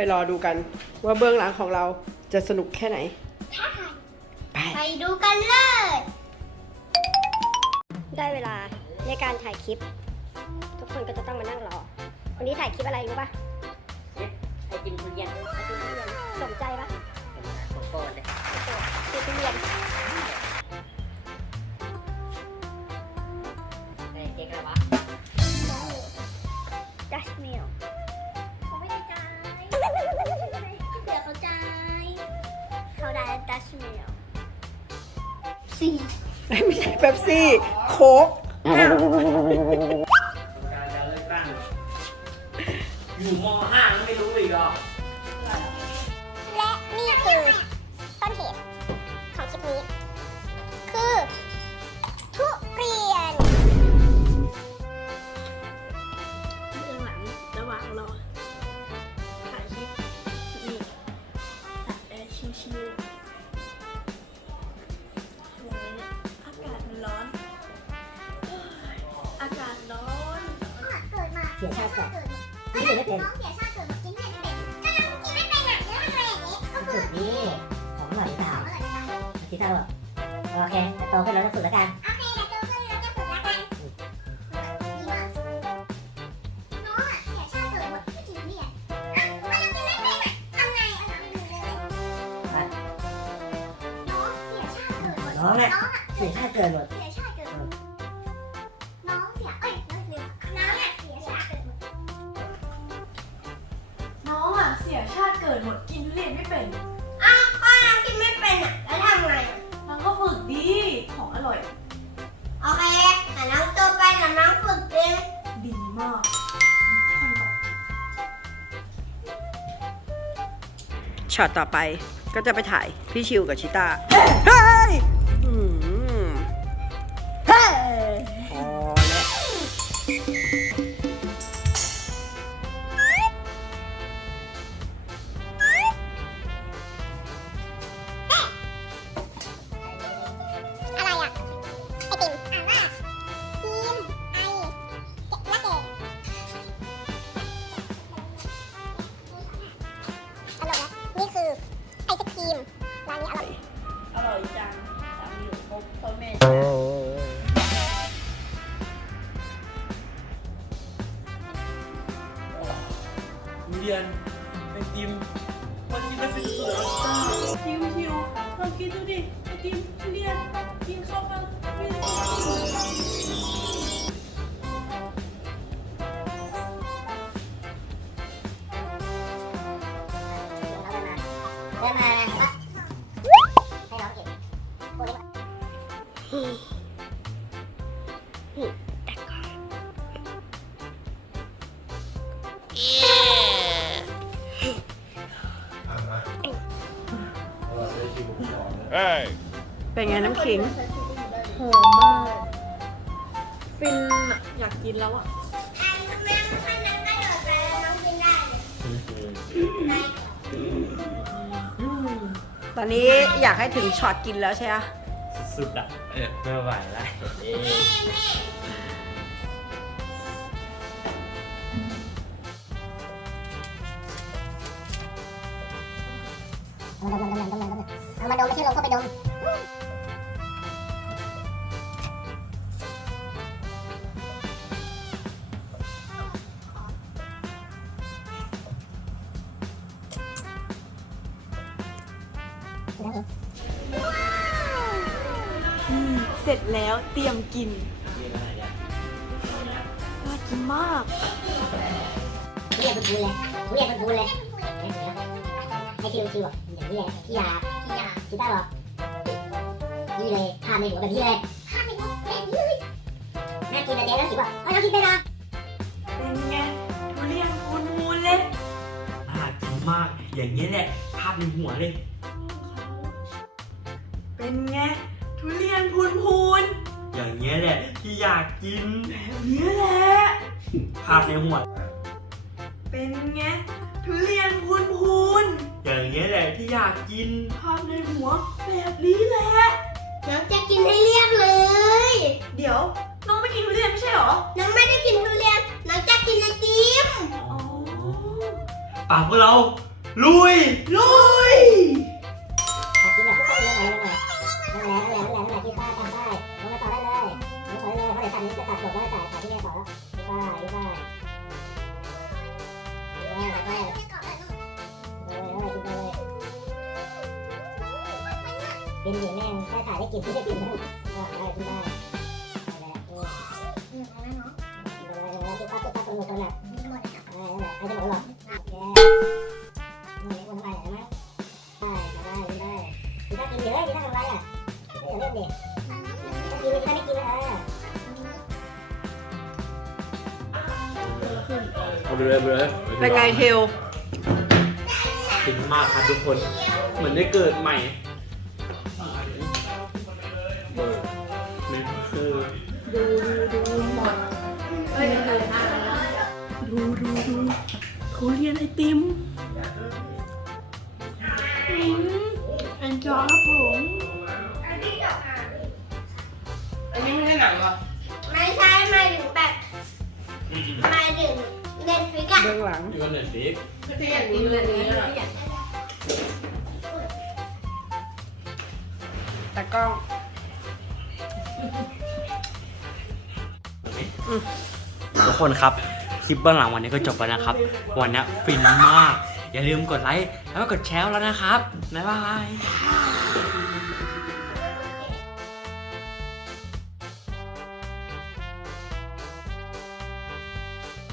ไปรอดูกันว่าเบื้องหลังของเราจะสนุกแค่ไหน ไปไปดูกันเลย ได้เวลาในการถ่ายคลิป ทุกคนก็จะต้องมานั่งรอ วันนี้ถ่ายคลิปอะไรรู้ปะไอติมทุเรียนไอติมทุเรียนสนใจปะของโปรดเลยไอติมทุเรียน สี่ไม่ใช่เป๊ปซี่ โค้กอ้าวการจะเลือกตั้งอยู่ม .5 แล้วไม่รู้อีกเหรอ เสียชาติก่อนเกิดนี่ไม่เป็นน้องเสียชาติเกิดมากินเนี่เป็นก็น้องกินไม่เป็นอะแล้วทำไมอย่างนี้ก็คือสุดนี่ของอร่อยหรือเปล่าอร่อยจังคิดเท่าหรอโอเคโตขึ้นแล้วจะสุดแล้วกันโอเคเดี๋ยวโตขึ้นแล้วจะฝึกแล้วกันน้องอะเสียชาติเกิดมาไม่กินทุเรียนอะน้องกินไม่เป็นอะทำไงเอาน้องเลยน้องเสียชาติเกิดหมดน้องเนี่ยน้องอะเสียชาติเกินหมดเสียชาติเกิดหมดน้ สียชาติเกิดหมดกินทุเรียนไม่เป็น อ้าวก็น้องกินไม่เป็นอะ แล้วทำไงอะน้องก็ฝึกดีของอร่อย โอเคแต่น้องโตไปแต่น้องฝึกเองดีมากคนบอกช็อตต่อไปก็จะไปถ่ายพี่ชิวกับชิต้า รียนไอติมมันกินแล้วเป็นเสือชิวชิวๆลองกินดูดิไอติมทุเรียนกินเข้ากันไม่ได้เดินมาให้น้อ เก็บเป็นไงน้ำขิง หอมมาก ฟินอะอยากกินแล้วอะอันแม่ถ้าน้องกระโดดไปแล้วน้องกินได้เลยตอนนี้อยากให้ถึงช็อตกินแล้วใช่ไหมสุดอะเออไม่ไหวแล้ว เอามาดมดมดมดมดมเอามาดมไม่ใช่ลมเข้าไปดมเสร็จแล้วเตรียมกินน่ากินมากทุเรียนพูนเลยทุเรียนพูนเลยให้ชิวชิวบอกอย่างนี้เลยพี่ยา พี่ยาชิต้าบอกนี่เลยภาพในหัวแบบนี้เลยถ้าไม่รู้แบบนี้เลยน่ากินนะเจ๊แล้วคิดว่าเอ้ยน้องกินไปนะเป็นไงทุเรียนพูนพูนเลยน่ากินมาก อย่างนี้ยแหละ ภาพในหัวเลย เป็นไงทุเรียนพูนพูนอย่างนี้ยแหละที่อยากกินแบบนี้แหละ ภาพในหัว เป็นไงทุเรียนพูนพูนอย่างนี้ยแหละที่อยากกิน ภาพในหัวแบบนี้แหละ น้องจะกินให้เรียบเลย เดี๋ยวน้องไม่กินทุเรียนไม่ใช่เหรอ น้องไม่ได้กินทุเรียน น้องจะกินไอติมอ๋อ ปากพวกเรา ลุย ลุยอากินแบบทุกคนเลยเลยเลยนั่นแหละนั่นแหละนั่นแหละนั่นแหละที่ป้าทำได้ลงมาต่อได้เลยลงต่อได้เลยเพราะเดี๋ยวตัดนี้จะตัดจบแล้วจ่ายตัดที่นี่ต่อแล้วที่ป้าที่ป้า กินดิแม่งแค่ถ่ายได้กินไม่ได้กินนะอ่าได้กินได้ได้แล้วเอออืมเอาแล้วเนาะกินไปเลยที่ป้าที่ป้าคนหมดคนอะมีหมดแล้วเออนั่นแหละไอ้ที่หมดหรอกแกนี่คนไปเห็นไหมได้ได้กินได้กินได้กินได้ทำไรอะอย่าเล่นดิกินไม่ได้ไม่กินนะเอาไปเลยไปเลยเป็นไงเทลฟินมากครับทุกคน เหมือนได้เกิดใหม่ จอยครับผมอันนี้ไม่ใช่หนังเหรอไม่ใช่หมายถึงแบบหมายถึงเน็ตฟลิกอะเบื้องหลังอยู่กันเน็ตฟิกไม่ใช่อย่างนี้เลยนี้ตากล้องทุกคนครับ คลิปเบื้องหลังวันนี้ก็จบแล้วนะครับ วันนี้ฟินมาก อย่าลืมกดไลค์แล้วก็กดแชร์แล้วนะครับบ๊ายบาย